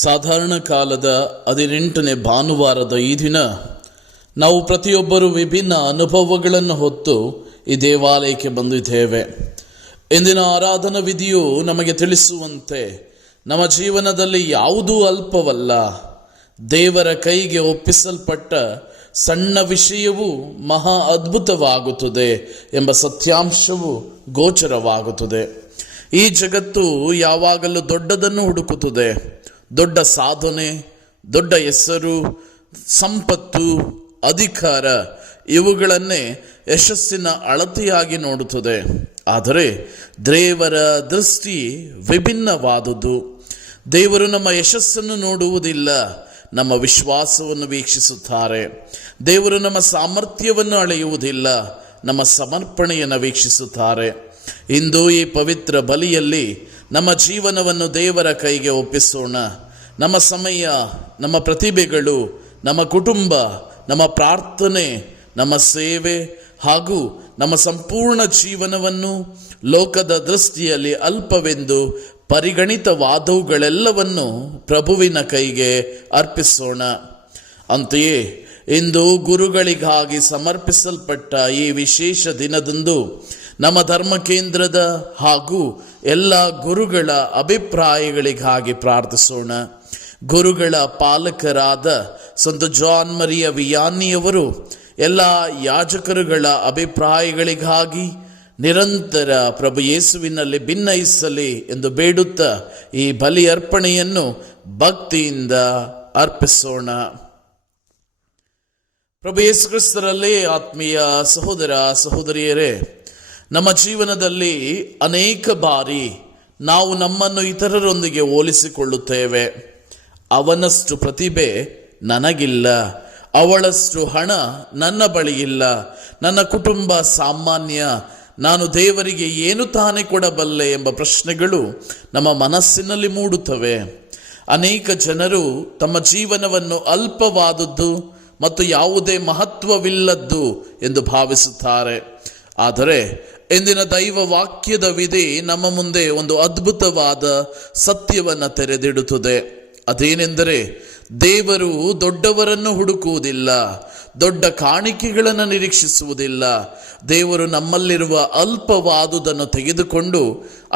ಸಾಧಾರಣ ಕಾಲದ 18ನೇ ಭಾನುವಾರದ ಈ ದಿನ ನಾವು ಪ್ರತಿಯೊಬ್ಬರು ವಿಭಿನ್ನ ಅನುಭವಗಳನ್ನು ಹೊತ್ತು ಈ ದೇವಾಲಯಕ್ಕೆ ಬಂದಿದ್ದೇವೆ. ಇಂದಿನ ಆರಾಧನಾ ವಿಧಿಯು ನಮಗೆ ತಿಳಿಸುವಂತೆ ನಮ್ಮ ಜೀವನದಲ್ಲಿ ಯಾವುದೂ ಅಲ್ಪವಲ್ಲ. ದೇವರ ಕೈಗೆ ಒಪ್ಪಿಸಲ್ಪಟ್ಟ ಸಣ್ಣ ವಿಷಯವೂ ಮಹಾ ಅದ್ಭುತವಾಗುತ್ತದೆ ಎಂಬ ಸತ್ಯಾಂಶವು ಗೋಚರವಾಗುತ್ತದೆ. ಈ ಜಗತ್ತು ಯಾವಾಗಲೂ ದೊಡ್ಡದನ್ನು ಹುಡುಕುತ್ತದೆ. ದೊಡ್ಡ ಸಾಧನೆ, ದೊಡ್ಡ ಹೆಸರು, ಸಂಪತ್ತು, ಅಧಿಕಾರ ಇವುಗಳನ್ನೇ ಯಶಸ್ಸಿನ ಅಳತೆಯಾಗಿ ನೋಡುತ್ತದೆ. ಆದರೆ ದೇವರ ದೃಷ್ಟಿ ವಿಭಿನ್ನವಾದುದು. ದೇವರು ನಮ್ಮ ಯಶಸ್ಸನ್ನು ನೋಡುವುದಿಲ್ಲ, ನಮ್ಮ ವಿಶ್ವಾಸವನ್ನು ವೀಕ್ಷಿಸುತ್ತಾರೆ. ದೇವರು ನಮ್ಮ ಸಾಮರ್ಥ್ಯವನ್ನು ಅಳೆಯುವುದಿಲ್ಲ, ನಮ್ಮ ಸಮರ್ಪಣೆಯನ್ನು ವೀಕ್ಷಿಸುತ್ತಾರೆ. ಇಂದು ಈ ಪವಿತ್ರ ಬಲಿಯಲ್ಲಿ ನಮ್ಮ ಜೀವನವನ್ನು ದೇವರ ಕೈಗೆ ಒಪ್ಪಿಸೋಣ. ನಮ್ಮ ಸಮಯ, ನಮ್ಮ ಪ್ರತಿಭೆಗಳು, ನಮ್ಮ ಕುಟುಂಬ, ನಮ್ಮ ಪ್ರಾರ್ಥನೆ, ನಮ್ಮ ಸೇವೆ ಹಾಗೂ ನಮ್ಮ ಸಂಪೂರ್ಣ ಜೀವನವನ್ನು ಲೋಕದ ದೃಷ್ಟಿಯಲ್ಲಿ ಅಲ್ಪವೆಂದು ಪರಿಗಣಿತವಾದವುಗಳೆಲ್ಲವನ್ನು ಪ್ರಭುವಿನ ಕೈಗೆ ಅರ್ಪಿಸೋಣ. ಅಂತೆಯೇ ಇಂದು ಗುರುಗಳಿಗಾಗಿ ಸಮರ್ಪಿಸಲ್ಪಟ್ಟ ಈ ವಿಶೇಷ ದಿನದಂದು ನಮ್ಮ ಧರ್ಮ ಕೇಂದ್ರದ ಹಾಗೂ ಎಲ್ಲ ಗುರುಗಳ ಅಭಿಪ್ರಾಯಗಳಿಗಾಗಿ ಪ್ರಾರ್ಥಿಸೋಣ. ಗುರುಗಳ ಪಾಲಕರಾದ ಸಂತ ಜಾನ್ ಮರಿಯ ವಿಯಾನಿಯವರು ಎಲ್ಲ ಯಾಜಕರುಗಳ ಅಭಿಪ್ರಾಯಗಳಿಗಾಗಿ ನಿರಂತರ ಪ್ರಭು ಯೇಸುವಿನಲ್ಲಿ ಭಿನ್ನಯಿಸಲಿ ಎಂದು ಬೇಡುತ್ತಾ ಈ ಬಲಿ ಅರ್ಪಣೆಯನ್ನು ಭಕ್ತಿಯಿಂದ ಅರ್ಪಿಸೋಣ. ಪ್ರಭು ಯೇಸು ಕ್ರಿಸ್ತರಲ್ಲಿ ಆತ್ಮೀಯ ಸಹೋದರ ಸಹೋದರಿಯರೇ, ನಮ್ಮ ಜೀವನದಲ್ಲಿ ಅನೇಕ ಬಾರಿ ನಾವು ನಮ್ಮನ್ನು ಇತರರೊಂದಿಗೆ ಹೋಲಿಸಿಕೊಳ್ಳುತ್ತೇವೆ. ಅವನಷ್ಟು ಪ್ರತಿಭೆ ನನಗಿಲ್ಲ, ಅವಳಷ್ಟು ಹಣ ನನ್ನ ಬಳಿ ಇಲ್ಲ, ನನ್ನ ಕುಟುಂಬ ಸಾಮಾನ್ಯ, ನಾನು ದೇವರಿಗೆ ಏನು ತಾನೇ ಕೊಡಬಲ್ಲೆ ಎಂಬ ಪ್ರಶ್ನೆಗಳು ನಮ್ಮ ಮನಸ್ಸಿನಲ್ಲಿ ಮೂಡುತ್ತವೆ. ಅನೇಕ ಜನರು ತಮ್ಮ ಜೀವನವನ್ನು ಅಲ್ಪವಾದದ್ದು ಮತ್ತು ಯಾವುದೇ ಮಹತ್ವವಿಲ್ಲದ್ದು ಎಂದು ಭಾವಿಸುತ್ತಾರೆ. ಆದರೆ ಇಂದಿನ ದೈವ ವಾಕ್ಯದ ವಿಧಿ ನಮ್ಮ ಮುಂದೆ ಒಂದು ಅದ್ಭುತವಾದ ಸತ್ಯವನ್ನು ತೆರೆದಿಡುತ್ತದೆ. ಅದೇನೆಂದರೆ, ದೇವರು ದೊಡ್ಡವರನ್ನು ಹುಡುಕುವುದಿಲ್ಲ, ದೊಡ್ಡ ಕಾಣಿಕೆಗಳನ್ನು ನಿರೀಕ್ಷಿಸುವುದಿಲ್ಲ. ದೇವರು ನಮ್ಮಲ್ಲಿರುವ ಅಲ್ಪವಾದುದನ್ನು ತೆಗೆದುಕೊಂಡು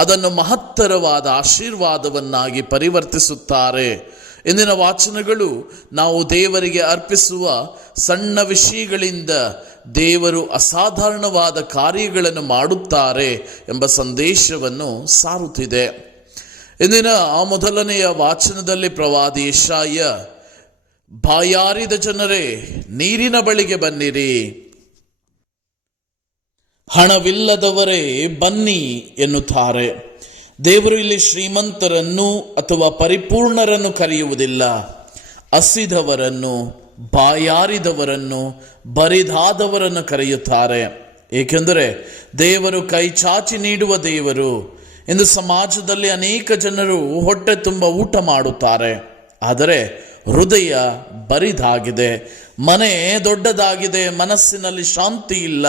ಅದನ್ನು ಮಹತ್ತರವಾದ ಆಶೀರ್ವಾದವನ್ನಾಗಿ ಪರಿವರ್ತಿಸುತ್ತಾರೆ. ಇಂದಿನ ವಾಚನಗಳು ನಾವು ದೇವರಿಗೆ ಅರ್ಪಿಸುವ ಸಣ್ಣ ವಿಷಯಗಳಿಂದ ದೇವರು ಅಸಾಧಾರಣವಾದ ಕಾರ್ಯಗಳನ್ನು ಮಾಡುತ್ತಾರೆ ಎಂಬ ಸಂದೇಶವನ್ನು ಸಾರುತ್ತಿದೆ. ಇಂದಿನ ಮೊದಲನೆಯ ವಾಚನದಲ್ಲಿ ಪ್ರವಾದಿ ಯೆಶಾಯ, ಬಾಯಾರಿದ ಜನರೇ ನೀರಿನ ಬಳಿಗೆ ಬನ್ನಿರಿ, ಹಣವಿಲ್ಲದವರೇ ಬನ್ನಿ ಎನ್ನುತ್ತಾರೆ. ದೇವರು ಇಲ್ಲಿ ಶ್ರೀಮಂತರನ್ನು ಅಥವಾ ಪರಿಪೂರ್ಣರನ್ನು ಕರೆಯುವುದಿಲ್ಲ, ಹಸಿದವರನ್ನು, ಬಾಯಾರಿದವರನ್ನು, ಬರಿದಾದವರನ್ನು ಕರೆಯುತ್ತಾರೆ. ಏಕೆಂದರೆ ದೇವರು ಕೈ ಚಾಚಿ ನೀಡುವ ದೇವರು. ಇಂದು ಸಮಾಜದಲ್ಲಿ ಅನೇಕ ಜನರು ಹೊಟ್ಟೆ ತುಂಬ ಊಟ ಮಾಡುತ್ತಾರೆ, ಆದರೆ ಹೃದಯ ಬರಿದಾಗಿದೆ. ಮನೆ ದೊಡ್ಡದಾಗಿದೆ, ಮನಸ್ಸಿನಲ್ಲಿ ಶಾಂತಿ ಇಲ್ಲ.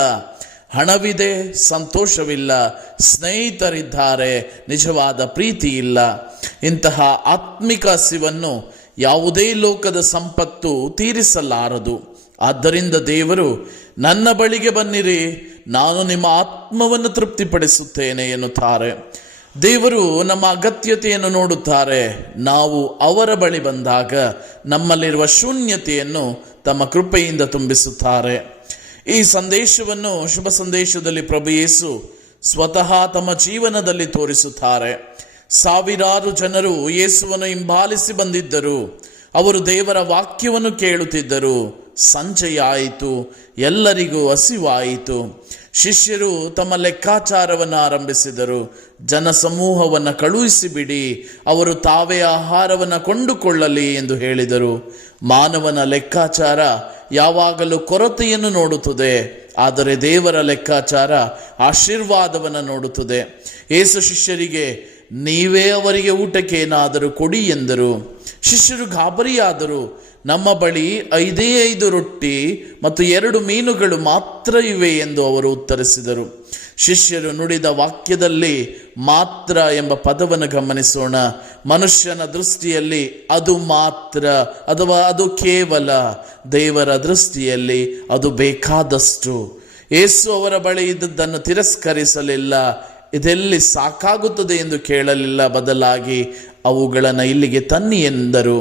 ಹಣವಿದೆ, ಸಂತೋಷವಿಲ್ಲ. ಸ್ನೇಹಿತರಿದ್ದಾರೆ, ನಿಜವಾದ ಪ್ರೀತಿ ಇಲ್ಲ. ಇಂತಹ ಆತ್ಮಿಕ ಹಸಿವನ್ನು ಯಾವುದೇ ಲೋಕದ ಸಂಪತ್ತು ತೀರಿಸಲಾರದು. ಆದ್ದರಿಂದ ದೇವರು, ನನ್ನ ಬಳಿಗೆ ಬನ್ನಿರಿ, ನಾನು ನಿಮ್ಮ ಆತ್ಮವನ್ನು ತೃಪ್ತಿಪಡಿಸುತ್ತೇನೆ ಎನ್ನುತ್ತಾರೆ. ದೇವರು ನಮ್ಮ ಅಗತ್ಯತೆಯನ್ನು ನೋಡುತ್ತಾರೆ. ನಾವು ಅವರ ಬಳಿ ಬಂದಾಗ ನಮ್ಮಲ್ಲಿರುವ ಶೂನ್ಯತೆಯನ್ನು ತಮ್ಮ ಕೃಪೆಯಿಂದ ತುಂಬಿಸುತ್ತಾರೆ. ಈ ಸಂದೇಶವನ್ನು ಶುಭ ಸಂದೇಶದಲ್ಲಿ ಪ್ರಭು ಯೇಸು ಸ್ವತಃ ತಮ್ಮ ಜೀವನದಲ್ಲಿ ತೋರಿಸುತ್ತಾರೆ. ಸಾವಿರಾರು ಜನರು ಯೇಸುವನ್ನು ಹಿಂಬಾಲಿಸಿ ಬಂದಿದ್ದರು. ಅವರು ದೇವರ ವಾಕ್ಯವನ್ನು ಕೇಳುತ್ತಿದ್ದರು. ಸಂಜೆಯಾಯಿತು, ಎಲ್ಲರಿಗೂ ಹಸಿವಾಯಿತು. ಶಿಷ್ಯರು ತಮ್ಮ ಲೆಕ್ಕಾಚಾರವನ್ನು ಆರಂಭಿಸಿದರು. ಜನಸಮೂಹವನ್ನು ಕಳುಹಿಸಿಬಿಡಿ, ಅವರು ತಾವೇ ಆಹಾರವನ್ನು ಕೊಂಡುಕೊಳ್ಳಲಿ ಎಂದು ಹೇಳಿದರು. ಮಾನವನ ಲೆಕ್ಕಾಚಾರ ಯಾವಾಗಲೂ ಕೊರತೆಯನ್ನು ನೋಡುತ್ತದೆ, ಆದರೆ ದೇವರ ಲೆಕ್ಕಾಚಾರ ಆಶೀರ್ವಾದವನ್ನು ನೋಡುತ್ತದೆ. ಯೇಸು ಶಿಷ್ಯರಿಗೆ, ನೀವೇ ಅವರಿಗೆ ಊಟಕ್ಕೆ ಏನಾದರೂ ಕೊಡಿ ಎಂದರು. ಶಿಷ್ಯರು ಗಾಬರಿಯಾದರು. ನಮ್ಮ ಬಳಿ 5 ರೊಟ್ಟಿ ಮತ್ತು 2 ಮೀನುಗಳು ಮಾತ್ರ ಇವೆ ಎಂದು ಅವರು ಉತ್ತರಿಸಿದರು. ಶಿಷ್ಯರು ನುಡಿದ ವಾಕ್ಯದಲ್ಲಿ ಮಾತ್ರ ಎಂಬ ಪದವನ್ನು ಗಮನಿಸೋಣ. ಮನುಷ್ಯನ ದೃಷ್ಟಿಯಲ್ಲಿ ಅದು ಮಾತ್ರ ಅಥವಾ ಅದು ಕೇವಲ, ದೇವರ ದೃಷ್ಟಿಯಲ್ಲಿ ಅದು ಬೇಕಾದಷ್ಟು. ಯೇಸು ಅವರ ಬಳಿ ಇದ್ದದ್ದನ್ನು ತಿರಸ್ಕರಿಸಲಿಲ್ಲ, ಇದೆಲ್ಲಿ ಸಾಕಾಗುತ್ತದೆ ಎಂದು ಕೇಳಲಿಲ್ಲ, ಬದಲಾಗಿ ಅವುಗಳನ್ನು ಇಲ್ಲಿಗೆ ತನ್ನಿ ಎಂದರು.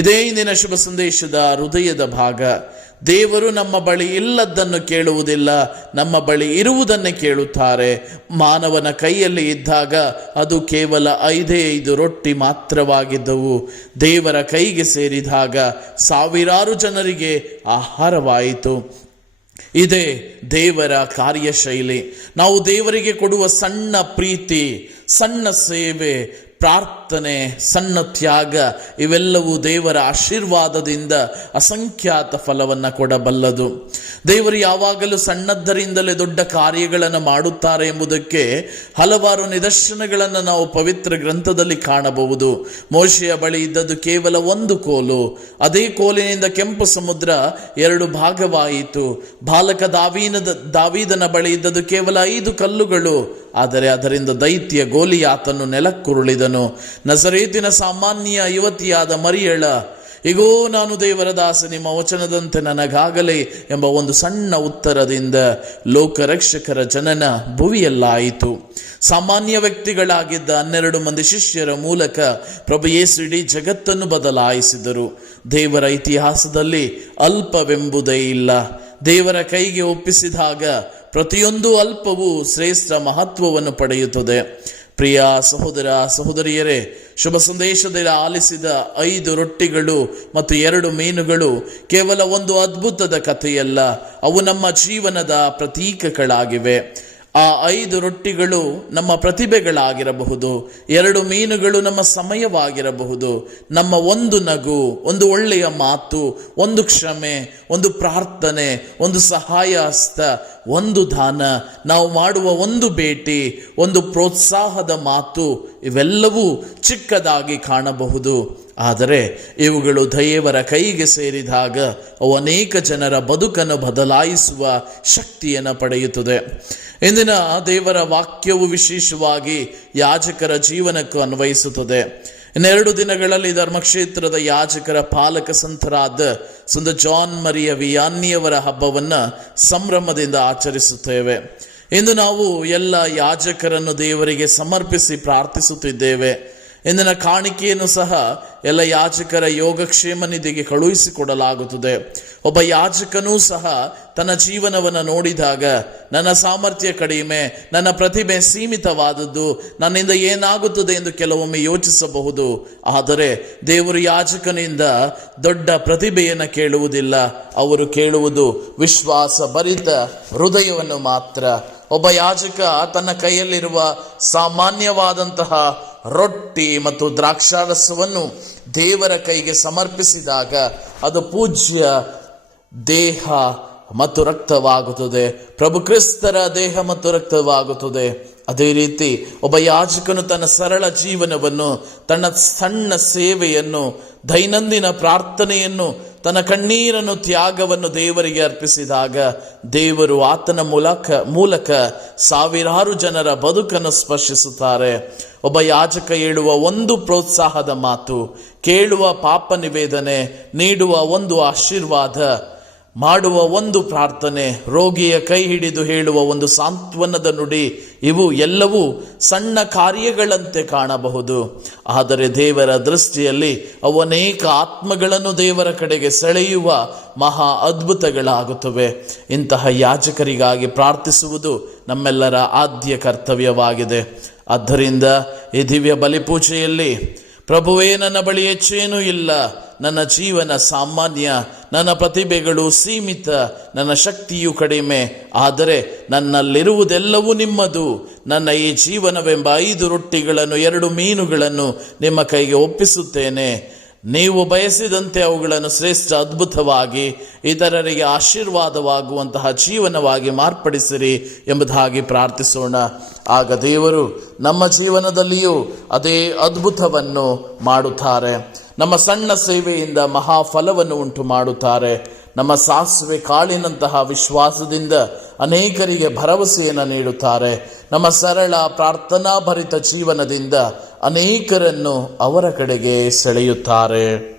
ಇದೇ ಇಂದಿನ ಶುಭ ಸಂದೇಶದ ಹೃದಯದ ಭಾಗ. ದೇವರು ನಮ್ಮ ಬಳಿ ಇಲ್ಲದ್ದನ್ನು ಕೇಳುವುದಿಲ್ಲ, ನಮ್ಮ ಬಳಿ ಇರುವುದನ್ನೇ ಕೇಳುತ್ತಾರೆ. ಮಾನವನ ಕೈಯಲ್ಲಿ ಇದ್ದಾಗ ಅದು ಕೇವಲ 5 ರೊಟ್ಟಿ ಮಾತ್ರವಾಗಿದ್ದವು. ದೇವರ ಕೈಗೆ ಸೇರಿದಾಗ ಸಾವಿರಾರು ಜನರಿಗೆ ಆಹಾರವಾಯಿತು. ಇದೇ ದೇವರ ಕಾರ್ಯಶೈಲಿ. ನಾವು ದೇವರಿಗೆ ಕೊಡುವ ಸಣ್ಣ ಪ್ರೀತಿ, ಸಣ್ಣ ಸೇವೆ, ಪ್ರಾರ್ಥನೆ, ಸಣ್ಣ ತ್ಯಾಗ, ಇವೆಲ್ಲವೂ ದೇವರ ಆಶೀರ್ವಾದದಿಂದ ಅಸಂಖ್ಯಾತ ಫಲವನ್ನು ಕೊಡಬಲ್ಲದು. ದೇವರು ಯಾವಾಗಲೂ ಸಣ್ಣದ್ದರಿಂದಲೇ ದೊಡ್ಡ ಕಾರ್ಯಗಳನ್ನು ಮಾಡುತ್ತಾರೆ ಎಂಬುದಕ್ಕೆ ಹಲವಾರು ನಿದರ್ಶನಗಳನ್ನು ನಾವು ಪವಿತ್ರ ಗ್ರಂಥದಲ್ಲಿ ಕಾಣಬಹುದು. ಮೋಶೆಯ ಬಳಿ ಇದ್ದದ್ದು ಕೇವಲ 1 ಕೋಲು. ಅದೇ ಕೋಲಿನಿಂದ ಕೆಂಪು ಸಮುದ್ರ 2 ಭಾಗವಾಯಿತು. ಬಾಲಕ ದಾವೀದನ ಬಳಿ ಇದ್ದದ್ದು ಕೇವಲ 5 ಕಲ್ಲುಗಳು. ಆದರೆ ಅದರಿಂದ ದೈತ್ಯ ಗೋಲಿಯಾತನು ನೆಲಕ್ಕುರುಳಿದನು. ನಜರೇತಿನ ಸಾಮಾನ್ಯ ಯುವತಿಯಾದ ಮರಿಯಳ, ಇಗೋ ನಾನು ದೇವರ ದಾಸ, ನಿಮ್ಮ ವಚನದಂತೆ ನನಗಾಗಲೇ ಎಂಬ ಒಂದು ಸಣ್ಣ ಉತ್ತರದಿಂದ ಲೋಕರಕ್ಷಕರ ಜನನ ಭುವಿಯಲ್ಲಾಯಿತು. ಸಾಮಾನ್ಯ ವ್ಯಕ್ತಿಗಳಾಗಿದ್ದ 12 ಮಂದಿ ಶಿಷ್ಯರ ಮೂಲಕ ಪ್ರಭು ಯೇಸು ಇಡೀ ಜಗತ್ತನ್ನು ಬದಲಾಯಿಸಿದರು. ದೇವರ ಇತಿಹಾಸದಲ್ಲಿ ಅಲ್ಪವೆಂಬುದೇ ಇಲ್ಲ. ದೇವರ ಕೈಗೆ ಒಪ್ಪಿಸಿದಾಗ ಪ್ರತಿಯೊಂದು ಅಲ್ಪವೂ ಶ್ರೇಷ್ಠ ಮಹತ್ವವನ್ನು ಪಡೆಯುತ್ತದೆ. ಪ್ರಿಯ ಸಹೋದರ ಸಹೋದರಿಯರೇ, ಶುಭ ಸಂದೇಶದಲ್ಲಿ ಆಲಿಸಿದ 5 ರೊಟ್ಟಿಗಳು ಮತ್ತು 2 ಮೀನುಗಳು ಕೇವಲ ಒಂದು ಅದ್ಭುತದ ಕಥೆಯಲ್ಲ, ಅವು ನಮ್ಮ ಜೀವನದ ಪ್ರತೀಕಗಳಾಗಿವೆ. ಆ 5 ರೊಟ್ಟಿಗಳು ನಮ್ಮ ಪ್ರತಿಭೆಗಳಾಗಿರಬಹುದು, 2 ಮೀನುಗಳು ನಮ್ಮ ಸಮಯವಾಗಿರಬಹುದು, ನಮ್ಮ ಒಂದು ನಗು, ಒಂದು ಒಳ್ಳೆಯ ಮಾತು, ಒಂದು ಕ್ಷಮೆ, ಒಂದು ಪ್ರಾರ್ಥನೆ, ಒಂದು ಸಹಾಯ ಹಸ್ತ, ಒಂದು ದಾನ, ನಾವು ಮಾಡುವ ಒಂದು ಭೇಟಿ, ಒಂದು ಪ್ರೋತ್ಸಾಹದ ಮಾತು, ಇವೆಲ್ಲವೂ ಚಿಕ್ಕದಾಗಿ ಕಾಣಬಹುದು. ಆದರೆ ಇವುಗಳು ದೇವರ ಕೈಗೆ ಸೇರಿದಾಗ ಅವು ಅನೇಕ ಜನರ ಬದುಕನ್ನು ಬದಲಾಯಿಸುವ ಶಕ್ತಿಯನ್ನು ಪಡೆಯುತ್ತದೆ. ಇಂದಿನ ದೇವರ ವಾಕ್ಯವು ವಿಶೇಷವಾಗಿ ಯಾಜಕರ ಜೀವನಕ್ಕೂ ಅನ್ವಯಿಸುತ್ತದೆ. 2 ದಿನಗಳಲ್ಲಿ ಧರ್ಮಕ್ಷೇತ್ರದ ಯಾಜಕರ ಪಾಲಕ ಸಂತರಾದ ಸಂತ ಜಾನ್ ಮರಿಯ ವಿಯಾನಿಯವರ ಹಬ್ಬವನ್ನು ಸಂಭ್ರಮದಿಂದ ಆಚರಿಸುತ್ತೇವೆ. ಇಂದು ನಾವು ಎಲ್ಲ ಯಾಜಕರನ್ನು ದೇವರಿಗೆ ಸಮರ್ಪಿಸಿ ಪ್ರಾರ್ಥಿಸುತ್ತಿದ್ದೇವೆ. ಇಂದಿನ ಕಾಣಿಕೆಯನ್ನು ಸಹ ಎಲ್ಲ ಯಾಜಕರ ಯೋಗಕ್ಷೇಮ ನಿಧಿಗೆ ಕಳುಹಿಸಿಕೊಡಲಾಗುತ್ತದೆ. ಒಬ್ಬ ಯಾಜಕನೂ ಸಹ ತನ್ನ ಜೀವನವನ್ನು ನೋಡಿದಾಗ, ನನ್ನ ಸಾಮರ್ಥ್ಯ ಕಡಿಮೆ, ನನ್ನ ಪ್ರತಿಭೆ ಸೀಮಿತವಾದದ್ದು, ನನ್ನಿಂದ ಏನಾಗುತ್ತದೆ ಎಂದು ಕೆಲವೊಮ್ಮೆ ಯೋಚಿಸಬಹುದು. ಆದರೆ ದೇವರು ಯಾಜಕನಿಂದ ದೊಡ್ಡ ಪ್ರತಿಭೆಯನ್ನು ಕೇಳುವುದಿಲ್ಲ. ಅವರು ಕೇಳುವುದು ವಿಶ್ವಾಸ ಭರಿತ ಹೃದಯವನ್ನು ಮಾತ್ರ. ಒಬ್ಬ ಯಾಜಕ ತನ್ನ ಕೈಯಲ್ಲಿರುವ ಸಾಮಾನ್ಯವಾದಂತಹ ರೊಟ್ಟಿ ಮತ್ತು ದ್ರಾಕ್ಷಾರಸವನ್ನು ದೇವರ ಕೈಗೆ ಸಮರ್ಪಿಸಿದಾಗ ಅದು ಪೂಜ್ಯ ದೇಹ ಮತ್ತು ರಕ್ತವಾಗುತ್ತದೆ. ಪ್ರಭು ಕ್ರಿಸ್ತರ ದೇಹ ಮತ್ತು ರಕ್ತವಾಗುತ್ತದೆ. ಅದೇ ರೀತಿ ಒಬ್ಬ ಯಾಜಕನು ತನ್ನ ಸರಳ ಜೀವನವನ್ನು, ತನ್ನ ಸಣ್ಣ ಸೇವೆಯನ್ನು, ದೈನಂದಿನ ಪ್ರಾರ್ಥನೆಯನ್ನು, ತನ್ನ ಕಣ್ಣೀರನ್ನು, ತ್ಯಾಗವನ್ನು ದೇವರಿಗೆ ಅರ್ಪಿಸಿದಾಗ ದೇವರು ಆತನ ಮೂಲಕ ಸಾವಿರಾರು ಜನರ ಬದುಕನ್ನು ಸ್ಪರ್ಶಿಸುತ್ತಾರೆ. ಒಬ್ಬ ಯಾಜಕ ಹೇಳುವ ಒಂದು ಪ್ರೋತ್ಸಾಹದ ಮಾತು, ಕೇಳುವ ಪಾಪ ನಿವೇದನೆ, ನೀಡುವ ಒಂದು ಆಶೀರ್ವಾದ, ಮಾಡುವ ಒಂದು ಪ್ರಾರ್ಥನೆ, ರೋಗಿಯ ಕೈ ಹಿಡಿದು ಹೇಳುವ ಒಂದು ಸಾಂತ್ವನದ ನುಡಿ, ಇವು ಎಲ್ಲವೂ ಸಣ್ಣ ಕಾರ್ಯಗಳಂತೆ ಕಾಣಬಹುದು. ಆದರೆ ದೇವರ ದೃಷ್ಟಿಯಲ್ಲಿ ಅವು ಅನೇಕ ಆತ್ಮಗಳನ್ನು ದೇವರ ಕಡೆಗೆ ಸೆಳೆಯುವ ಮಹಾ ಅದ್ಭುತಗಳಾಗುತ್ತವೆ. ಇಂತಹ ಯಾಜಕರಿಗಾಗಿ ಪ್ರಾರ್ಥಿಸುವುದು ನಮ್ಮೆಲ್ಲರ ಆದ್ಯ ಕರ್ತವ್ಯವಾಗಿದೆ. ಆದ್ದರಿಂದ ಈ ದಿವ್ಯ ಬಲಿಪೂಜೆಯಲ್ಲಿ, ಪ್ರಭುವೇ, ನನ್ನ ಬಳಿ ಹೆಚ್ಚೇನೂ ಇಲ್ಲ, ನನ್ನ ಜೀವನ ಸಾಮಾನ್ಯ, ನನ್ನ ಪ್ರತಿಭೆಗಳು ಸೀಮಿತ, ನನ್ನ ಶಕ್ತಿಯು ಕಡಿಮೆ, ಆದರೆ ನನ್ನಲ್ಲಿರುವುದೆಲ್ಲವೂ ನಿಮ್ಮದು. ನನ್ನ ಈ ಜೀವನವೆಂಬ 5 ರೊಟ್ಟಿಗಳನ್ನು 2 ಮೀನುಗಳನ್ನು ನಿಮ್ಮ ಕೈಗೆ ಒಪ್ಪಿಸುತ್ತೇನೆ. ನೀವು ಬಯಸಿದಂತೆ ಅವುಗಳನ್ನು ಶ್ರೇಷ್ಠ ಅದ್ಭುತವಾಗಿ ಇತರರಿಗೆ ಆಶೀರ್ವಾದವಾಗುವಂತಹ ಜೀವನವಾಗಿ ಮಾರ್ಪಡಿಸಿರಿ ಎಂಬುದಾಗಿ ಪ್ರಾರ್ಥಿಸೋಣ. ಆಗ ದೇವರು ನಮ್ಮ ಜೀವನದಲ್ಲಿಯೂ ಅದೇ ಅದ್ಭುತವನ್ನು ಮಾಡುತ್ತಾರೆ. ನಮ್ಮ ಸಣ್ಣ ಸೇವೆಯಿಂದ ಮಹಾಫಲವನ್ನು ಉಂಟು ಮಾಡುತ್ತಾರೆ. ನಮ್ಮ ಸಾಸಿವೆ ಕಾಳಿನಂತಹ ವಿಶ್ವಾಸದಿಂದ ಅನೇಕರಿಗೆ ಭರವಸೆಯನ್ನು ನೀಡುತ್ತಾರೆ. ನಮ್ಮ ಸರಳ ಪ್ರಾರ್ಥನಾ ಭರಿತ ಜೀವನದಿಂದ ಅನೇಕರನ್ನು ಅವರ ಕಡೆಗೆ ಸೆಳೆಯುತ್ತಾರೆ.